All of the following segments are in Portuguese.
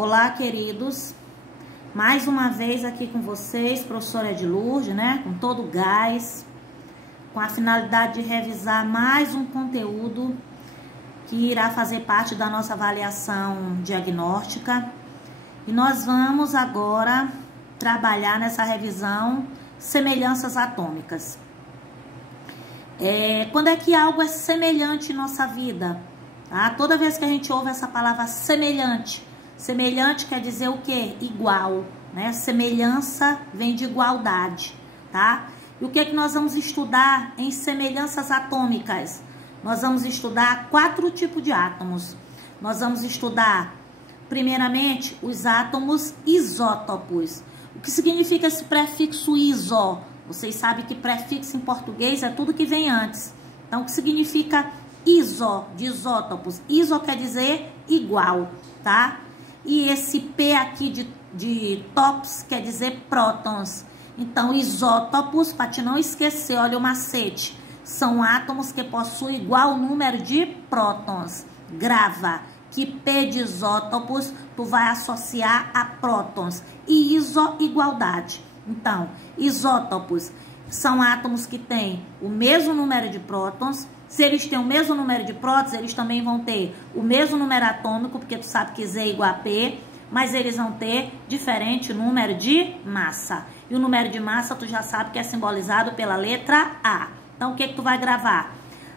Olá, queridos. Mais uma vez aqui com vocês, professora Edilurde, né? Com todo o gás, com a finalidade de revisar mais um conteúdo que irá fazer parte da nossa avaliação diagnóstica. E nós vamos agora trabalhar nessa revisão semelhanças atômicas. Quando é que algo é semelhante em nossa vida? Tá? Toda vez que a gente ouve essa palavra semelhante, semelhante quer dizer o quê? Igual, né? Semelhança vem de igualdade, tá? E o que é que nós vamos estudar em semelhanças atômicas? Nós vamos estudar 4 tipos de átomos. Nós vamos estudar, primeiramente, os átomos isótopos. O que significa esse prefixo iso? Vocês sabem que prefixo em português é tudo que vem antes. Então, o que significa iso, de isótopos? Iso quer dizer igual, tá? E esse P aqui de tops quer dizer prótons. Então, isótopos, para te não esquecer, olha o macete, são átomos que possuem igual número de prótons. Grava que P de isótopos tu vai associar a prótons e iso, igualdade. Então, isótopos são átomos que têm o mesmo número de prótons. Se eles têm o mesmo número de prótons, eles também vão ter o mesmo número atômico, porque tu sabe que Z é igual a P, mas eles vão ter diferente número de massa. E o número de massa tu já sabe que é simbolizado pela letra A. Então, o que tu vai gravar?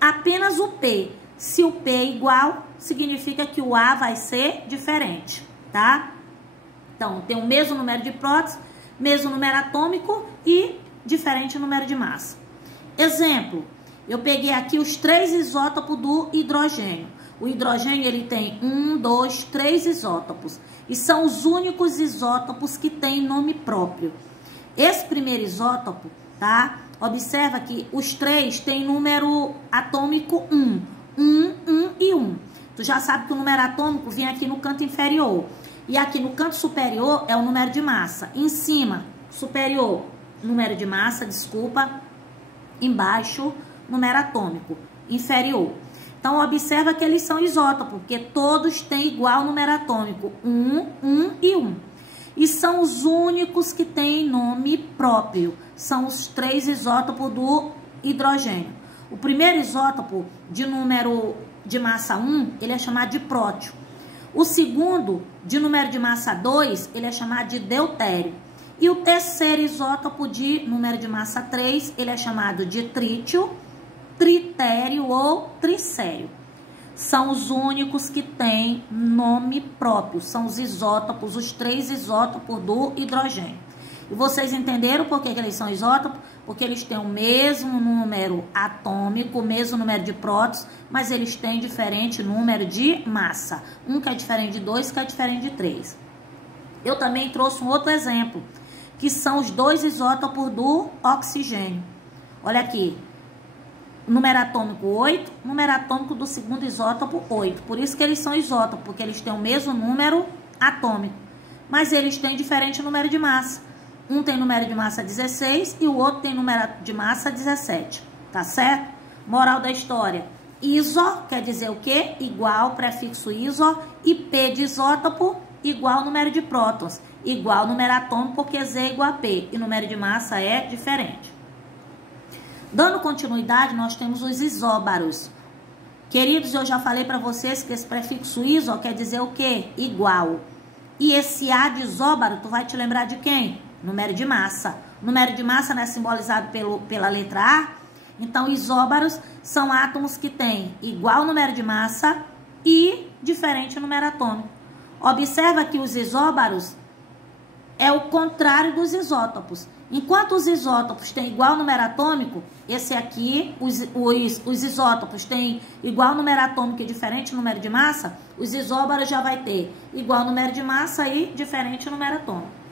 Apenas o P. Se o P é igual, significa que o A vai ser diferente, tá? Então, tem o mesmo número de prótons, mesmo número atômico e diferente número de massa. Exemplo, eu peguei aqui os 3 isótopos do hidrogênio. O hidrogênio, ele tem 1, 2, 3 isótopos. E são os únicos isótopos que têm nome próprio. Esse primeiro isótopo, tá? Observa que os 3 têm número atômico 1. 1, 1 e 1. Tu já sabe que o número atômico vem aqui no canto inferior. E aqui no canto superior é o número de massa. Em cima, superior, número de massa, desculpa. Embaixo, número atômico, inferior. Então, observa que eles são isótopos, porque todos têm igual número atômico. 1, 1 e 1. E são os únicos que têm nome próprio. São os 3 isótopos do hidrogênio. O primeiro isótopo de número de massa 1, ele é chamado de prótio. O segundo, de número de massa 2, ele é chamado de deutério. E o terceiro isótopo de número de massa 3, ele é chamado de trítio, tritério ou tricério. São os únicos que têm nome próprio. São os isótopos, os 3 isótopos do hidrogênio. E vocês entenderam por que eles são isótopos? Porque eles têm o mesmo número atômico, o mesmo número de prótons, mas eles têm diferente número de massa. Um que é diferente de 2, que é diferente de 3. Eu também trouxe um outro exemplo, que são os 2 isótopos do oxigênio. Olha aqui, número atômico 8, número atômico do segundo isótopo 8. Por isso que eles são isótopos, porque eles têm o mesmo número atômico, mas eles têm diferente número de massa. Um tem número de massa 16 e o outro tem número de massa 17, tá certo? Moral da história, iso quer dizer o quê? Igual, prefixo iso, e P de isótopo, igual número de prótons, igual número atômico, porque Z é igual a P, e número de massa é diferente. Dando continuidade, nós temos os isóbaros. Queridos, eu já falei para vocês que esse prefixo iso quer dizer o quê? Igual. E esse A de isóbaro, tu vai te lembrar de quem? Número de massa. O número de massa não é simbolizado pela letra A? Então, isóbaros são átomos que têm igual número de massa e diferente número atômico. Observa que os isóbaros é o contrário dos isótopos. Enquanto os isótopos têm igual número atômico, esse aqui, os isótopos têm igual número atômico e diferente número de massa, os isóbaros já vai ter igual número de massa e diferente número atômico.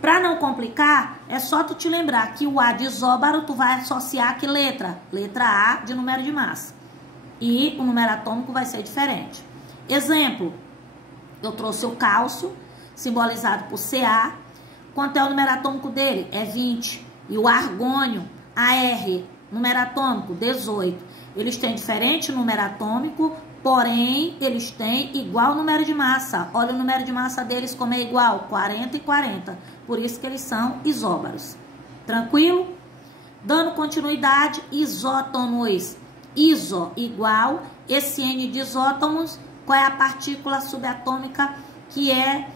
Para não complicar, é só tu te lembrar que o A de isóbaro tu vai associar que letra? Letra A de número de massa. E o número atômico vai ser diferente. Exemplo, eu trouxe o cálcio, simbolizado por Ca. Quanto é o número atômico dele? É 20. E o argônio, Ar, número atômico, 18. Eles têm diferente número atômico, Porém, eles têm igual número de massa. Olha o número de massa deles como é igual, 40 e 40. Por isso que eles são isóbaros. Tranquilo? Dando continuidade, isótonos. Iso igual, esse N de isótomos, qual é a partícula subatômica que é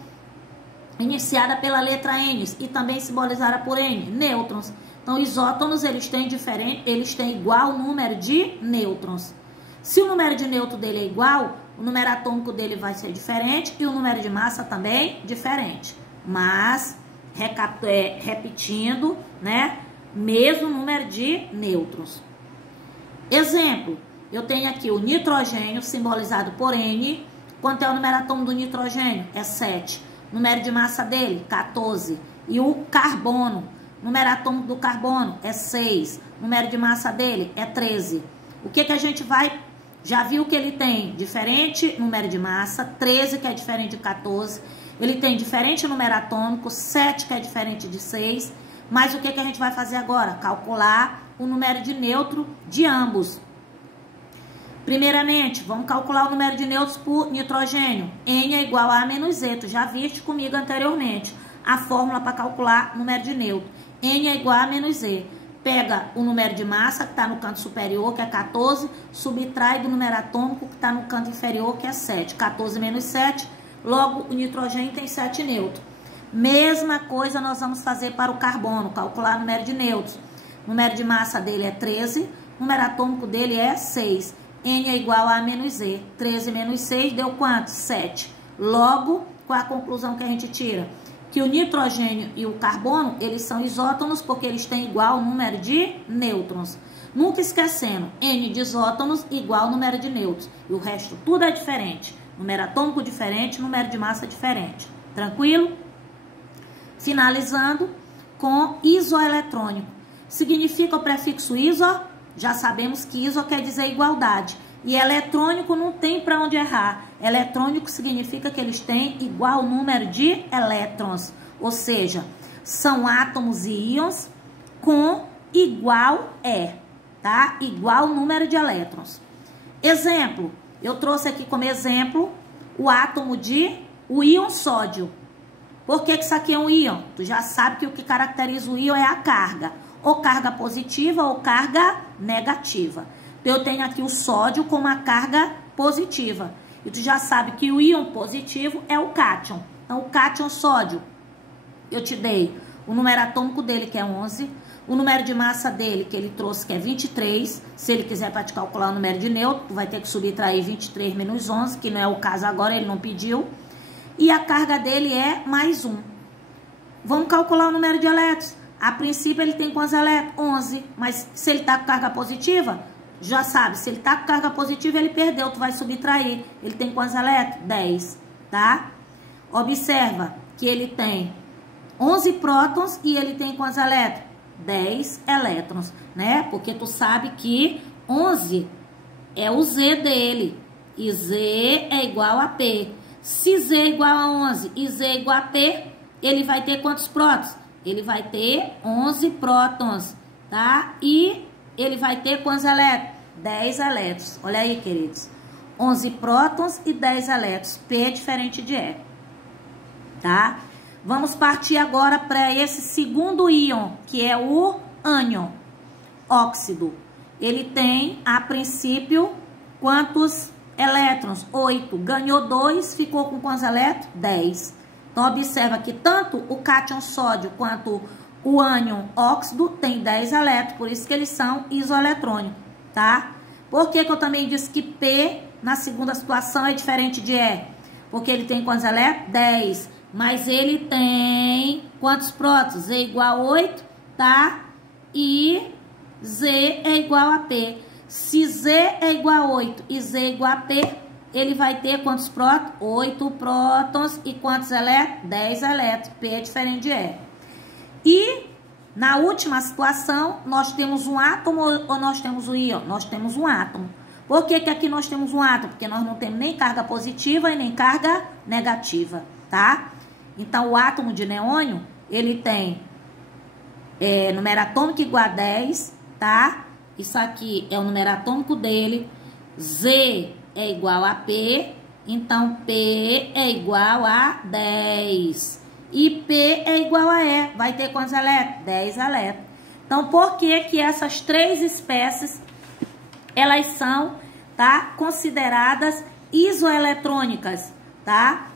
iniciada pela letra N e também simbolizada por N? Nêutrons. Então, isótonos, eles têm igual número de nêutrons. Se o número de nêutron dele é igual, o número atômico dele vai ser diferente e o número de massa também diferente. Mas, repetindo, né? Mesmo número de nêutrons. Exemplo, eu tenho aqui o nitrogênio, simbolizado por N. Quanto é o número atômico do nitrogênio? É 7. Número de massa dele? 14. E o carbono, número atômico do carbono? É 6. Número de massa dele? É 13. O que a gente vai... Já viu que ele tem diferente número de massa, 13 que é diferente de 14. Ele tem diferente número atômico, 7 que é diferente de 6. Mas o que a gente vai fazer agora? Calcular o número de nêutron de ambos. Primeiramente, vamos calcular o número de nêutrons por nitrogênio. N é igual a menos Z. Tu já viste comigo anteriormente a fórmula para calcular o número de nêutron. N é igual a menos Z. Pega o número de massa, que está no canto superior, que é 14, subtrai do número atômico, que está no canto inferior, que é 7. 14 menos 7, logo o nitrogênio tem 7 nêutrons. Mesma coisa nós vamos fazer para o carbono, calcular o número de nêutrons. O número de massa dele é 13, o número atômico dele é 6. N é igual a menos Z. 13 menos 6 deu quanto? 7. Logo, qual a conclusão que a gente tira? Que o nitrogênio e o carbono, eles são isótonos porque eles têm igual número de nêutrons. Nunca esquecendo, N de isótonos igual número de nêutrons. E o resto tudo é diferente. Número atômico diferente, número de massa diferente. Tranquilo? Finalizando com isoeletrônico. Significa o prefixo iso? Já sabemos que iso quer dizer igualdade. E eletrônico não tem para onde errar. Eletrônico significa que eles têm igual número de elétrons. Ou seja, são átomos e íons com igual tá? Igual número de elétrons. Exemplo, eu trouxe aqui como exemplo o átomo o íon sódio. Por que isso aqui é um íon? Tu já sabe que o que caracteriza o íon é a carga. Ou carga positiva ou carga negativa. Eu tenho aqui o sódio com uma carga positiva. E tu já sabe que o íon positivo é o cátion. Então, o cátion sódio, eu te dei o número atômico dele, que é 11. O número de massa dele, que ele trouxe, que é 23. Se ele quiser para te calcular o número de nêutron, tu vai ter que subtrair 23 menos 11, que não é o caso agora, ele não pediu. E a carga dele é mais 1. Vamos calcular o número de elétrons. A princípio, ele tem quantos elétrons? 11. Mas se ele está com carga positiva... Já sabe, se ele tá com carga positiva, ele perdeu, tu vai subtrair. Ele tem quantos elétrons? 10, tá? Observa que ele tem 11 prótons e ele tem quantos elétrons? 10 elétrons, né? Porque tu sabe que 11 é o Z dele e Z é igual a P. Se Z é igual a 11 e Z é igual a P, ele vai ter quantos prótons? Ele vai ter 11 prótons, tá? E ele vai ter quantos elétrons? 10 elétrons. Olha aí, queridos. 11 prótons e 10 elétrons. P é diferente de E. Tá? Vamos partir agora para esse segundo íon, que é o ânion. Óxido. Ele tem, a princípio, quantos elétrons? 8. Ganhou 2, ficou com quantos elétrons? 10. Então, observa que tanto o cátion sódio quanto o ânion óxido tem 10 elétrons, por isso que eles são isoeletrônicos, tá? Por que eu também disse que P, na segunda situação, é diferente de E? Porque ele tem quantos elétrons? 10. Mas ele tem quantos prótons? Z igual a 8, tá? E Z é igual a P. Se Z é igual a 8 e Z é igual a P, ele vai ter quantos prótons? 8 prótons e quantos elétrons? 10 elétrons. P é diferente de E. E na última situação, nós temos um átomo ou nós temos um íon? Nós temos um átomo. Por que aqui nós temos um átomo? Porque nós não temos nem carga positiva e nem carga negativa, tá? Então, o átomo de neônio, ele tem número atômico igual a 10, tá? Isso aqui é o número atômico dele. Z é igual a P, então P é igual a 10. E P é igual a E. Vai ter quantos elétrons? 10 elétrons. Então, por que que essas três espécies, elas são, tá, consideradas isoeletrônicas, tá?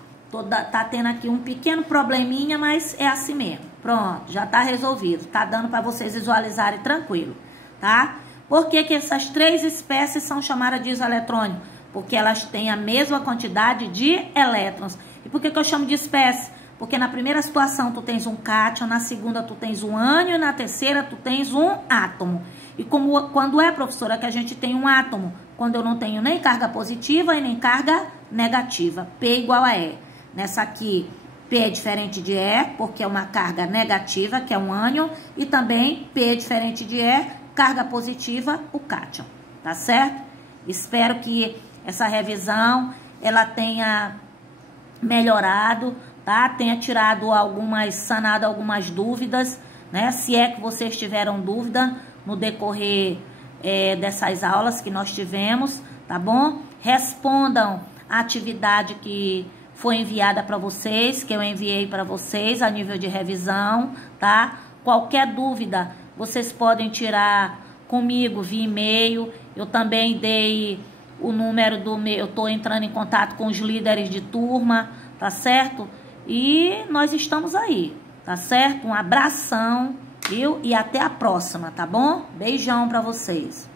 Tá tendo aqui um pequeno probleminha, mas é assim mesmo. Pronto, já tá resolvido. Tá dando para vocês visualizarem tranquilo, tá? Por que que essas três espécies são chamadas de isoeletrônico? Porque elas têm a mesma quantidade de elétrons. E por que que eu chamo de espécie? Porque na primeira situação tu tens um cátion, na segunda tu tens um ânion e na terceira tu tens um átomo. E quando é, professora, que a gente tem um átomo? Quando eu não tenho nem carga positiva e nem carga negativa. P igual a E. Nessa aqui, P é diferente de E, porque é uma carga negativa, que é um ânion. E também P é diferente de E, carga positiva, o cátion. Tá certo? Espero que essa revisão, ela tenha melhorado, tá? Tenha sanado algumas dúvidas, né? Se é que vocês tiveram dúvida no decorrer dessas aulas que nós tivemos, tá bom? Respondam a atividade que foi enviada para vocês, que eu enviei para vocês a nível de revisão, tá? Qualquer dúvida, vocês podem tirar comigo via e-mail. Eu também dei o número eu tô entrando em contato com os líderes de turma, tá certo? E nós estamos aí, tá certo? Um abração, viu? E até a próxima, tá bom? Beijão pra vocês.